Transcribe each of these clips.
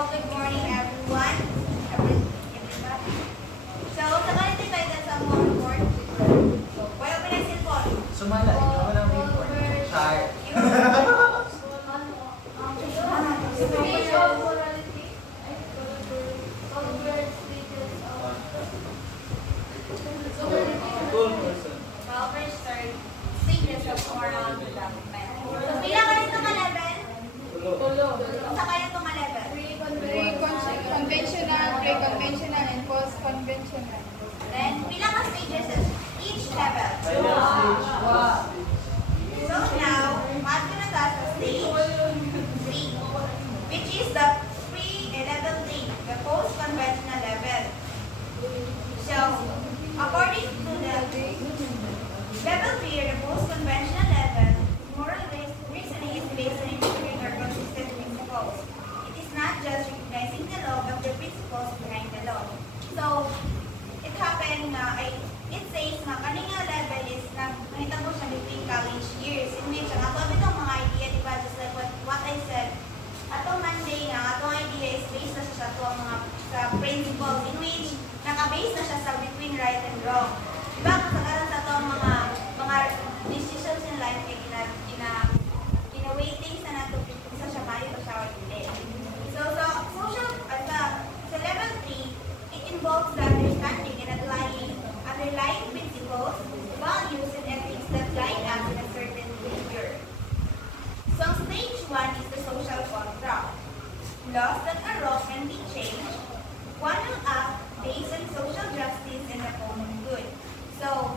Good morning everyone. Everybody. So, sa ganito tayo sa mga report. So, wala ba na cellphone? Sumala, ikaw na ang report. Char. Stages of oral development. So, pila ka nito ka level? Sa kaya ito ka level? Conventional, pre-conventional, and post-conventional. Then, pila ka stages of each level? So now, mat ko na tayo sa stage 3, which is the pre-level 3, the post-conventional level. So, according to the level 3 or the post-conventional level, moral reasoning is based on integrating or consistent principles. It is not just recognizing the law, but the principles behind the law. So, it happened na, it says na kanina level is nakita ko siya between college years, in which ang ato itong mga idea, di ba, just like what I said, atong Monday nga, atong idea is based na siya sa atong mga sa principles, in which naka-base na siya sa between right and wrong. Di ba, kasagaran sa atong mga decisions in life, kaya gina-weight things na nato kung sa siya mali o siya or hindi. So, sa level 3, it involves the understanding and underlying principles, values, and ethics that guide us in a certain behavior. So, stage 1 is the social contract. Laws that are wrong can be changed. One will act based on social justice and the common good. So,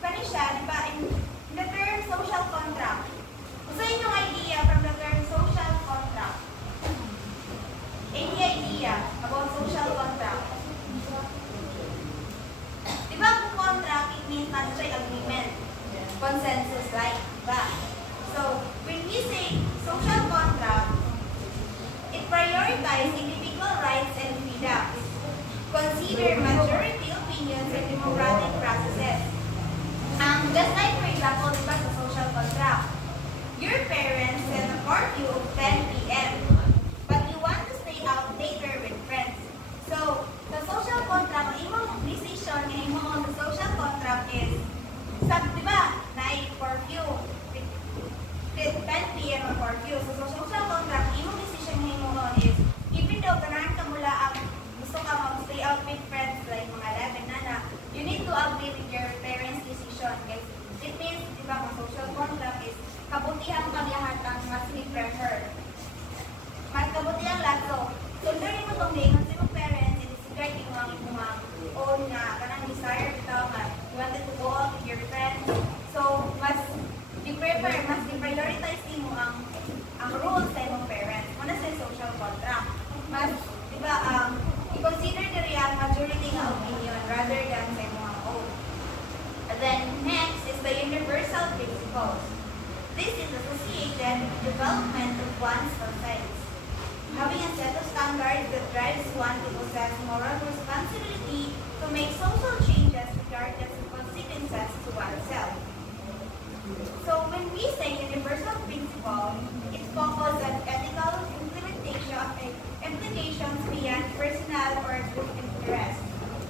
kani siya, di ba, in the term social contract, so inyong idea from the term social contract? Any idea about social contract? Di ba kung contract, it means not siya agreement, consensus, like, diba? So, when we say social contract, it prioritizes individual rights and freedoms, consider majority opinions and democratic processes. Just like, for example, diba sa social contract, your parents set a curfew of 10 p.m. but you want to stay out later with friends. So, the social contract, ang imong decision na imong the social contract is, diba, night curfew, 10 p.m. ang curfew. So, sa social contract, imong decision na imong is, even though ganahan ka mula ang gusto ka mag-stay out with friends, like mga 11 na, you need to agree with your parents' decision. Guys. It means, di ba, ang social contract is kabutihan kang lahat ang mas ni-prefer. Mas kabutihan lahat. So, sundin mo itong lingon sa mga parents, i-describe mo ang imong own na kanang desire bitaw nga you wanted to go out with your friends. So, mas di-prioritize mo ang rules sa imong parents. Muna sa social contract. Mas, di ba, i-consider the real majority nga opinion rather than sa imong own. And then, next is the universal principles. This is associated with the development of one's conscience. Having a set of standards that drives one to possess moral responsibility to make social changes regardless of consequences to oneself. So when we say universal principle, it focuses on ethical implications beyond personal or group interest.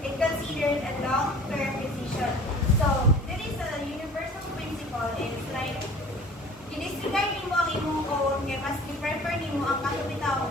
It considers a long-term decision. So there is a universal principle is like, i-disregard mo ang imong own, kaya mas i-prefer nimo ang kasubitaw